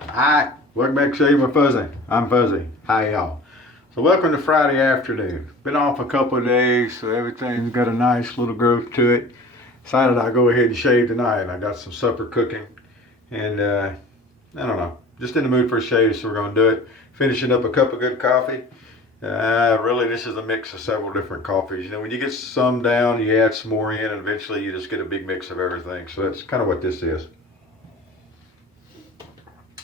Alright, welcome back to Shave with Fuzzy. I'm Fuzzy. Hi y'all. So welcome to Friday afternoon. Been off a couple of days, so everything's got a nice little growth to it. Decided I'd go ahead and shave tonight. I got some supper cooking and I don't know, just in the mood for a shave, so we're gonna do it. Finishing up a cup of good coffee. Really, this is a mix of several different coffees. You know, when you get some down, you add some more in, and eventually you just get a big mix of everything. So that's kind of what this is.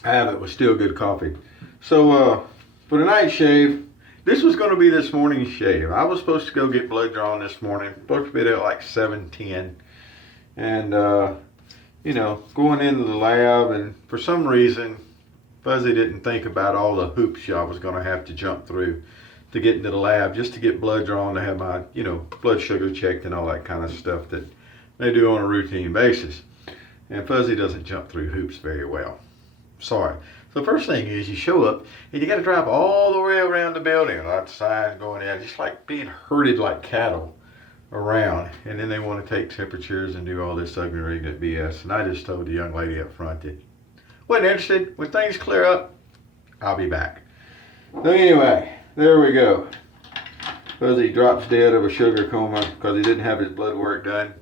I have it with still good coffee. So for tonight's shave, this was going to be this morning's shave. I was supposed to go get blood drawn this morning. Supposed to be there at like 7:10, and you know, going into the lab, and for some reason, Fuzzy didn't think about all the hoops y'all was going to have to jump through to get into the lab just to get blood drawn, to have my, you know, blood sugar checked and all that kind of stuff that they do on a routine basis. And Fuzzy doesn't jump through hoops very well. Sorry. So the first thing is you show up and you got to drive all the way around the building. A lot of signs going in, just like being herded like cattle around. And then they want to take temperatures and do all this ugly ignorant BS. And I just told the young lady up front that wasn't interested. When things clear up, I'll be back. So anyway, there we go. Fuzzy drops dead of a sugar coma because he didn't have his blood work done.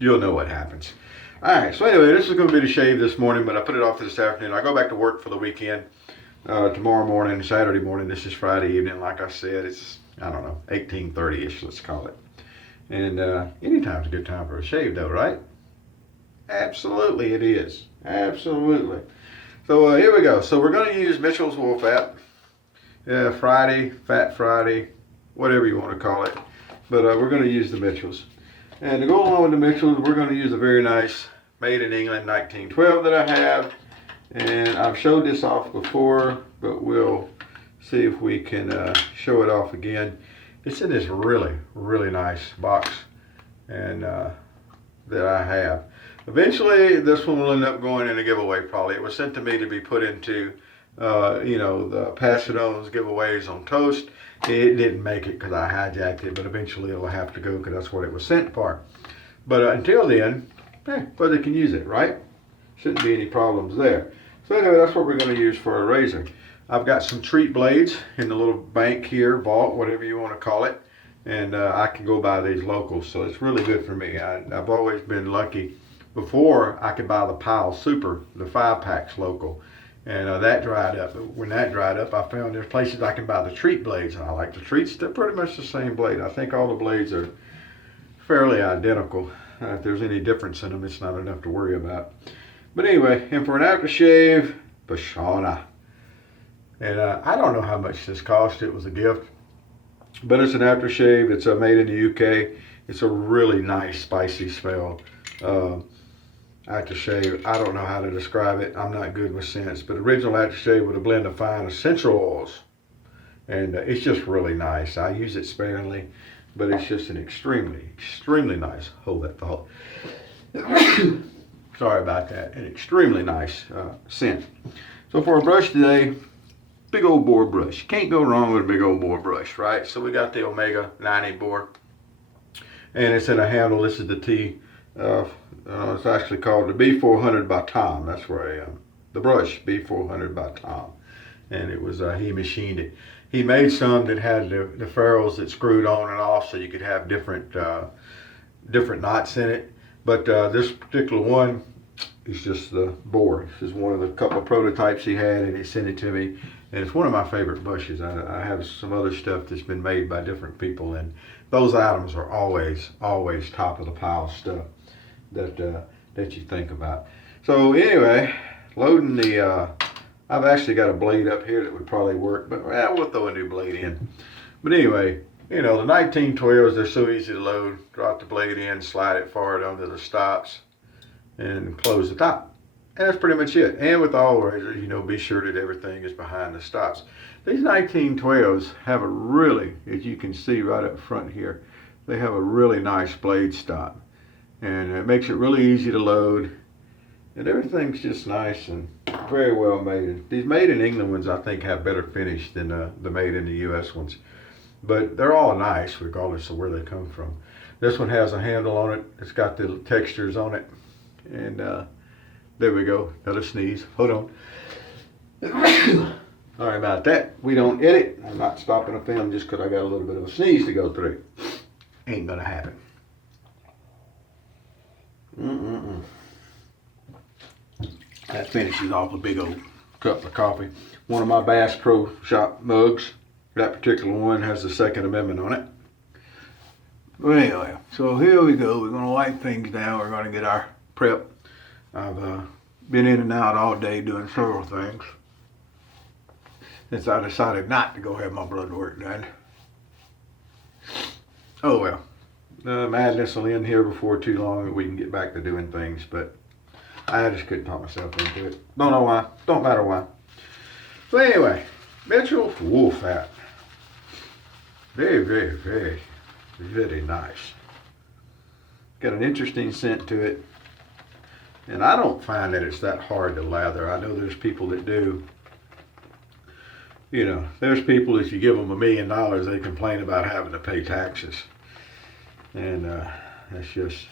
You'll know what happens. Alright, so anyway, this is going to be the shave this morning, but I put it off to this afternoon. I go back to work for the weekend tomorrow morning, Saturday morning. This is Friday evening. Like I said, it's, I don't know, 18:30-ish, let's call it. And anytime's a good time for a shave, though, right? Absolutely it is. Absolutely. So here we go. So we're going to use Mitchell's Wool Fat. Friday, Fat Friday, whatever you want to call it. But we're going to use the Mitchell's. And to go along with the Mitchell's, we're going to use a very nice Made in England 1912 that I have. And I've showed this off before, but we'll see if we can show it off again. It's in this really, really nice box and that I have. Eventually, this one will end up going in a giveaway probably. It was sent to me to be put into, you know, the Pass It On's giveaways on toast. It didn't make it because I hijacked it, but eventually it'll have to go because that's what it was sent for. But until then, well, they can use it, right? Shouldn't be any problems there. So anyway, that's what we're going to use for a razor. I've got some treat blades in the little bank here, vault, whatever you want to call it. And I can go buy these locals, so it's really good for me. I've always been lucky. Before, I could buy the Pile Super, the 5-packs local. And that dried up. When that dried up, I found there's places I can buy the treat blades. And I like the treats. They're pretty much the same blade. I think all the blades are fairly identical. If there's any difference in them, it's not enough to worry about. But anyway, and for an aftershave, Pashana. And I don't know how much this cost. It was a gift. But it's an aftershave. It's made in the UK. It's a really nice spicy smell. Aftershave, I don't know how to describe it. I'm not good with scents, but original aftershave with a blend of fine essential oils. And it's just really nice. I use it sparingly, but it's just an extremely, extremely nice, hold that thought. Sorry about that. An extremely nice scent. So for a brush today, big old bore brush. Can't go wrong with a big old bore brush, right? So we got the Omega 90 bore, and it's in a handle. This is the T. It's actually called the B400 by Tom. That's where I am. The brush B400 by Tom, and it was he machined it. He made some that had the ferrules that screwed on and off, so you could have different knots in it. But this particular one is just the bore. This is one of the couple of prototypes he had, and he sent it to me. And it's one of my favorite brushes. I have some other stuff that's been made by different people, and those items are always, always top of the pile stuff that you think about. So anyway, loading the, I've actually got a blade up here that would probably work, but we'll throw a new blade in. But anyway, you know, the 1912s, they're so easy to load. Drop the blade in, slide it forward onto the stops, and close the top. And that's pretty much it. And with all razors, you know, be sure that everything is behind the stops. These 1912s have a really, as you can see right up front here, they have a really nice blade stop. And it makes it really easy to load. And everything's just nice and very well made. These Made in England ones, I think, have better finish than the Made in the US ones. But they're all nice, regardless of where they come from. This one has a handle on it. It's got the textures on it. And there we go. Another sneeze. Hold on. Sorry about that. We don't edit. I'm not stopping the film just because I got a little bit of a sneeze to go through. Ain't gonna happen. That finishes off a big old cup of coffee. One of my Bass Pro Shop mugs. That particular one has the Second Amendment on it. But anyway, so here we go. We're gonna wipe things down. We're gonna get our prep. I've been in and out all day doing several things since I decided not to go have my blood work done. Oh well, the madness will end here before too long and we can get back to doing things, but I just couldn't talk myself into it. Don't know why, don't matter why. So anyway, Mitchell's Wolf Hat. Very, very, very, very nice. Got an interesting scent to it. And I don't find that it's that hard to lather. I know there's people that do. You know, there's people, if you give them $1 million, they complain about having to pay taxes. And that's just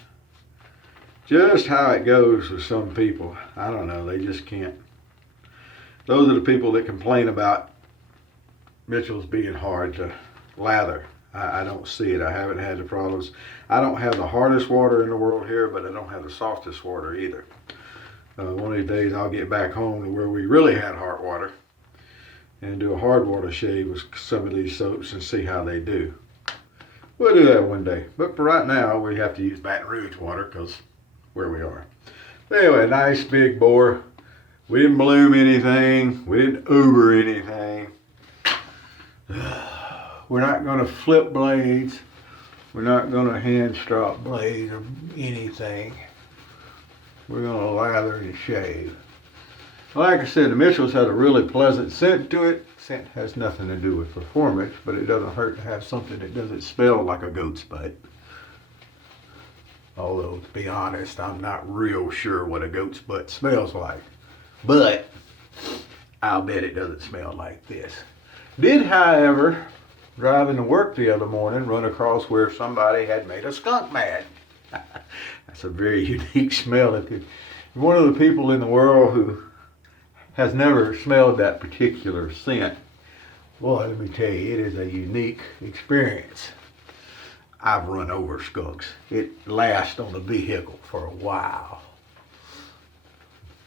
how it goes with some people. I don't know, they just can't. Those are the people that complain about Mitchell's being hard to lather. I don't see it. I haven't had the problems. I don't have the hardest water in the world here, but I don't have the softest water either. One of these days I'll get back home to where we really had hard water and do a hard water shave with some of these soaps and see how they do. We'll do that one day. But for right now, we have to use Baton Rouge water because where we are. But anyway, nice big bore. We didn't bloom anything. We didn't uber anything. We're not going to flip blades. We're not going to hand strop blades or anything. We're going to lather and shave. Like I said, the Mitchell's had a really pleasant scent to it. Scent has nothing to do with performance, but it doesn't hurt to have something that doesn't smell like a goat's butt. Although, to be honest, I'm not real sure what a goat's butt smells like. But I'll bet it doesn't smell like this. Did, however, driving to work the other morning, run across where somebody had made a skunk mad. That's a very unique smell. If you're one of the people in the world who has never smelled that particular scent, boy, let me tell you, it is a unique experience. I've run over skunks. It lasts on a vehicle for a while.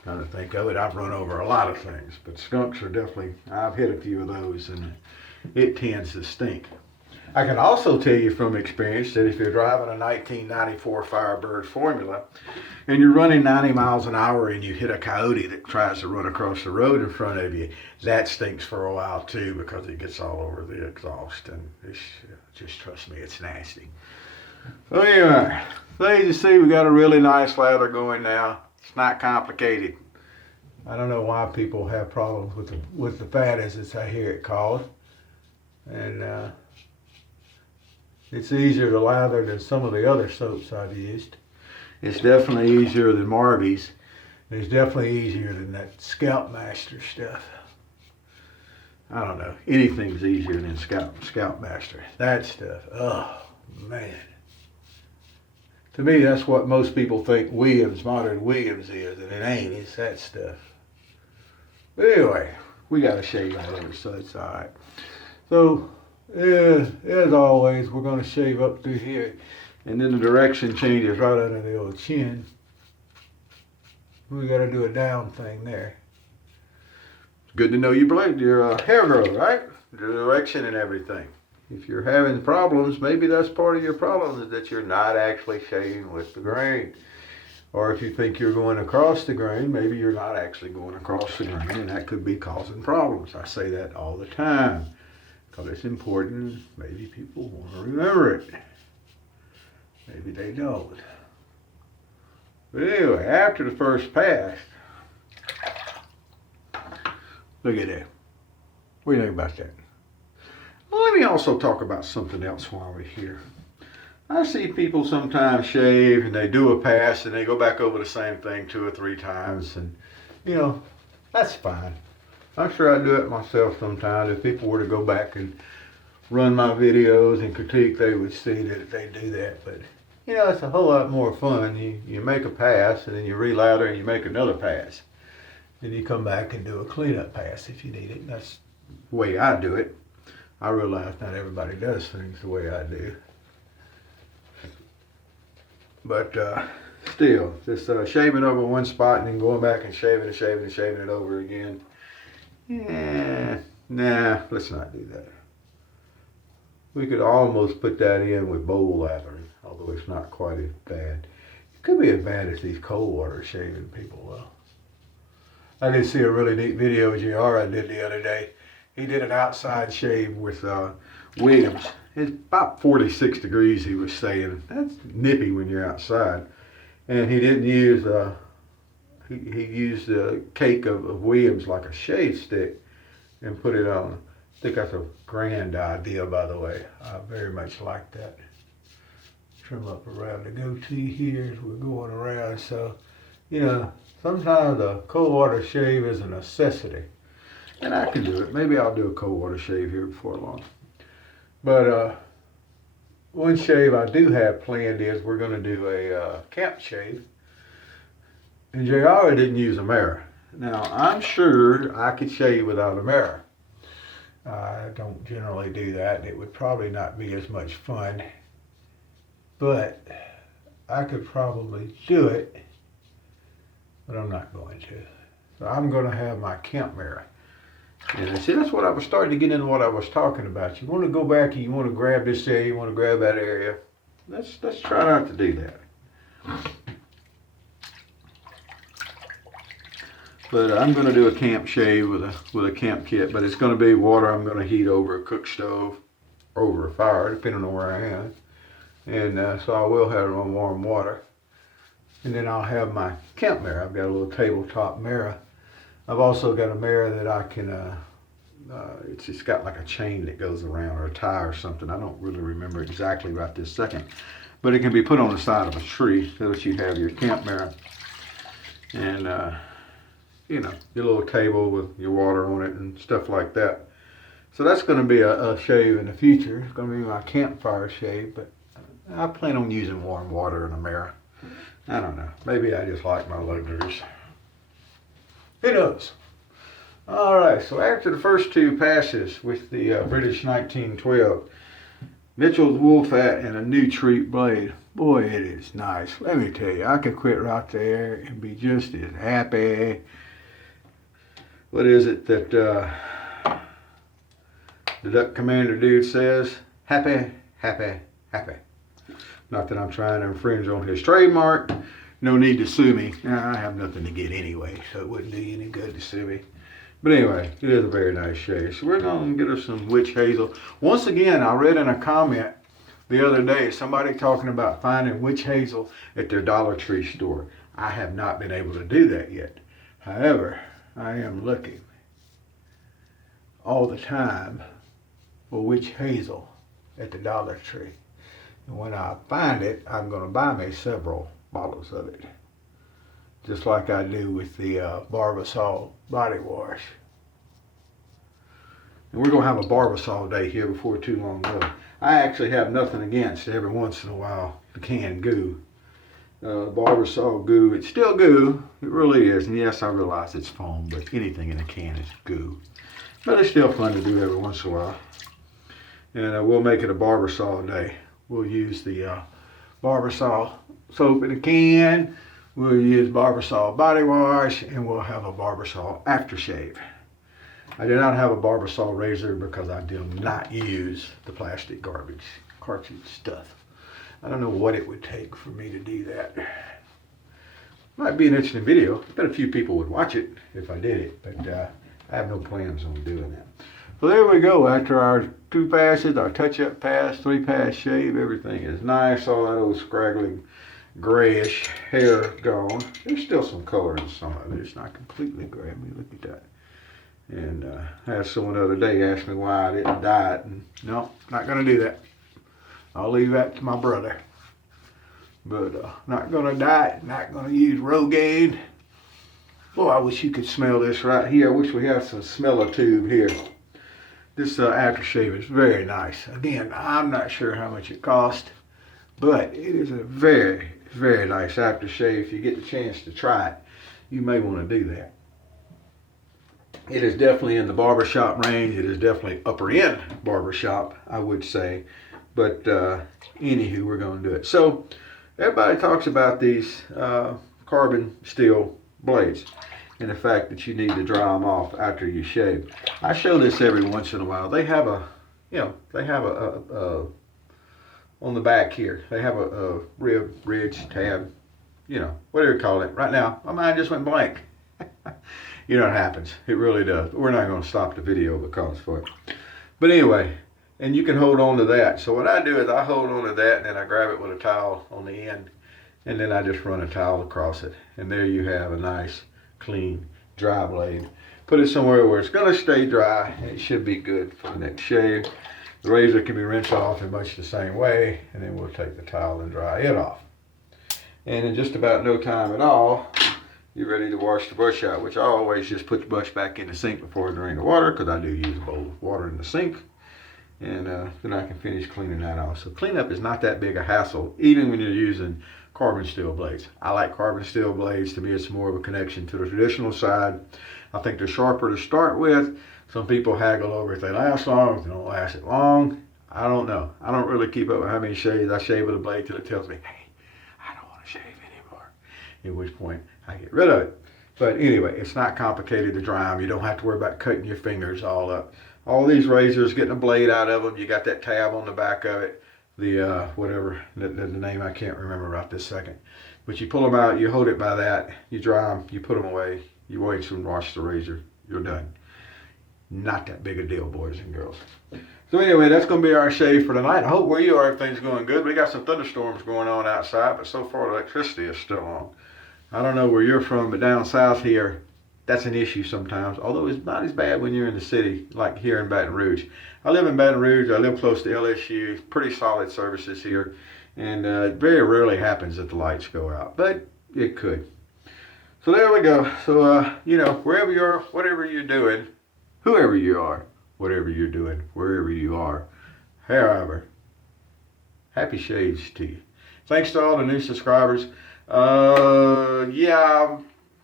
Trying to think of it, I've run over a lot of things, but skunks are definitely, I've hit a few of those and it tends to stink. I can also tell you from experience that if you're driving a 1994 Firebird Formula and you're running 90 miles an hour and you hit a coyote that tries to run across the road in front of you, that stinks for a while too because it gets all over the exhaust and just trust me, it's nasty. So anyway, so as you see, we got a really nice lather going now. It's not complicated. I don't know why people have problems with the fat, as I hear it called. And it's easier to lather than some of the other soaps I've used. It's definitely easier than Marby's. It's definitely easier than that Scalp Master stuff. I don't know. Anything's easier than Scalp Master. That stuff, oh man. To me, that's what most people think Williams, modern Williams is, and it ain't. It's that stuff. But anyway, we got to shave all over, so it's all right. So, as always, we're going to shave up through here, and then the direction changes right under the old chin. We got to do a down thing there. It's good to know your hair growth, right? The direction and everything. If you're having problems, maybe that's part of your problem, is that you're not actually shaving with the grain. Or if you think you're going across the grain, maybe you're not actually going across the grain, and that could be causing problems. I say that all the time because it's important. Maybe people want to remember it. Maybe they don't. But anyway, after the first pass, look at that. What do you think about that? Well, let me also talk about something else while we're here. I see people sometimes shave and they do a pass and they go back over the same thing 2 or 3 times, and you know, that's fine. I'm sure I'd do it myself sometimes. If people were to go back and run my videos and critique, they would see that they do that. But you know, it's a whole lot more fun. You make a pass and then you relather and you make another pass. Then you come back and do a cleanup pass if you need it. That's the way I do it. I realize not everybody does things the way I do. But still, just shaving over one spot and then going back and shaving and shaving and shaving it over again. Yeah, nah, let's not do that. We could almost put that in with bowl lathering, although it's not quite as bad. It could be as bad as these cold water shaving people, though. I did see a really neat video of JR I did the other day. He did an outside shave with Williams. It's about 46 degrees, he was saying. That's nippy when you're outside. And he didn't use, he used a cake of Williams like a shave stick and put it on. I think that's a grand idea, by the way. I very much like that. Trim up around the goatee here as we're going around. So, you know, sometimes a cold water shave is a necessity. And I can do it. Maybe I'll do a cold water shave here before long. But one shave I do have planned is we're going to do a camp shave. And JR didn't use a mirror. Now, I'm sure I could shave without a mirror. I don't generally do that. It would probably not be as much fun. But I could probably do it. But I'm not going to. So I'm going to have my camp mirror. And see, that's what I was starting to get into what I was talking about. You want to go back and you want to grab this area, you want to grab that area. Let's try not to do that. But I'm going to do a camp shave with a camp kit, but it's going to be water I'm going to heat over a cook stove, or over a fire, depending on where I am. And so I will have it on warm water. And then I'll have my camp mirror. I've got a little tabletop mirror. I've also got a mirror that I can, it's just got like a chain that goes around, or a tie or something. I don't really remember exactly right this second. But it can be put on the side of a tree so that you have your camp mirror. And, you know, your little table with your water on it and stuff like that. So that's going to be a shave in the future. It's going to be my campfire shave, but I plan on using warm water in a mirror. I don't know. Maybe I just like my luxuries. Who knows? All right, so after the first two passes with the British 1912, Mitchell's wool fat and a new treat blade. Boy, it is nice. Let me tell you, I could quit right there and be just as happy. What is it that the Duck Commander dude says? Happy, happy, happy. Not that I'm trying to infringe on his trademark. No need to sue me. I have nothing to get anyway, so it wouldn't do you any good to sue me. But anyway, it is a very nice shave. So we're going to get her some witch hazel. Once again, I read in a comment the other day, somebody talking about finding witch hazel at their Dollar Tree store. I have not been able to do that yet. However, I am looking all the time for witch hazel at the Dollar Tree. And when I find it, I'm going to buy me several bottles of it. Just like I do with the Barbasol body wash. And we're going to have a Barbasol day here before too long though. I actually have nothing against every once in a while the canned goo. Barbasol goo, it's still goo. It really is. And yes, I realize it's foam, but anything in a can is goo. But it's still fun to do every once in a while. And we'll make it a Barbasol day. We'll use the Barbasol soap in a can. We'll use Barbasol body wash, and we'll have a Barbasol aftershave. I do not have a Barbasol razor because I do not use the plastic garbage cartridge stuff. I don't know what it would take for me to do that. Might be an interesting video. I bet a few people would watch it if I did it, but I have no plans on doing that. So there we go. After our 2 passes, our touch-up pass, 3-pass shave, everything is nice. All that old scraggly grayish hair gone. There's still some color in some of it. It's not completely gray. I mean, look at that. And I had someone the other day ask me why I didn't dye it. And no, not going to do that. I'll leave that to my brother. But not going to dye it. Not going to use Rogaine. Boy, I wish you could smell this right here. I wish we had some smeller tube here. This aftershave is very nice. Again, I'm not sure how much it cost, but it is a very, very nice aftershave. If you get the chance to try it, you may want to do that. It is definitely in the barbershop range. It is definitely upper end barbershop, I would say. But anywho, we're going to do it. So everybody talks about these carbon steel blades and the fact that you need to dry them off after you shave. I show this every once in a while. They have a, on the back here, they have a rib, ridge, tab, whatever you call it. Right now, my mind just went blank. You know, it happens. It really does. We're not going to stop the video because for it. But anyway, and you can hold on to that. So what I do is I hold on to that and then I grab it with a towel on the end and then I just run a towel across it. And there you have a nice, clean, dry blade. Put it somewhere where it's going to stay dry and it should be good for the next shave. The razor can be rinsed off in much the same way and then we'll take the towel and dry it off. And in just about no time at all, you're ready to wash the brush out, which I always just put the brush back in the sink before I drain the water because I do use a bowl of water in the sink. And then I can finish cleaning that off. So cleanup is not that big a hassle, even when you're using carbon steel blades. I like carbon steel blades. To me, it's more of a connection to the traditional side. I think they're sharper to start with. Some people haggle over if they last long, if they don't last it long. I don't know. I don't really keep up with how many shaves I shave with a blade till it tells me, hey, I don't want to shave anymore. At which point I get rid of it. But anyway, it's not complicated to dry them. You don't have to worry about cutting your fingers all up. All these razors, getting a blade out of them, you got that tab on the back of it. The whatever, the name I can't remember right this second. But you pull them out, you hold it by that, you dry them, you put them away, you wait and wash the razor, you're done. Not that big a deal, boys and girls. So anyway, that's going to be our shave for tonight. I hope where you are, everything's going good. We got some thunderstorms going on outside, but so far the electricity is still on. I don't know where you're from, but down south here, that's an issue sometimes. Although it's not as bad when you're in the city, like here in Baton Rouge. I live in Baton Rouge. I live close to LSU. Pretty solid services here. And it very rarely happens that the lights go out, but it could. So there we go. So, wherever you are, whatever you're doing, whoever you are, whatever you're doing, wherever you are, however, happy shaves to you. Thanks to all the new subscribers. I'm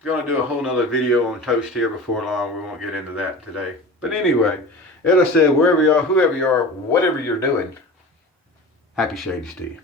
going to do a whole nother video on toast here before long. We won't get into that today. But anyway, as I said, wherever you are, whoever you are, whatever you're doing, happy shaves to you.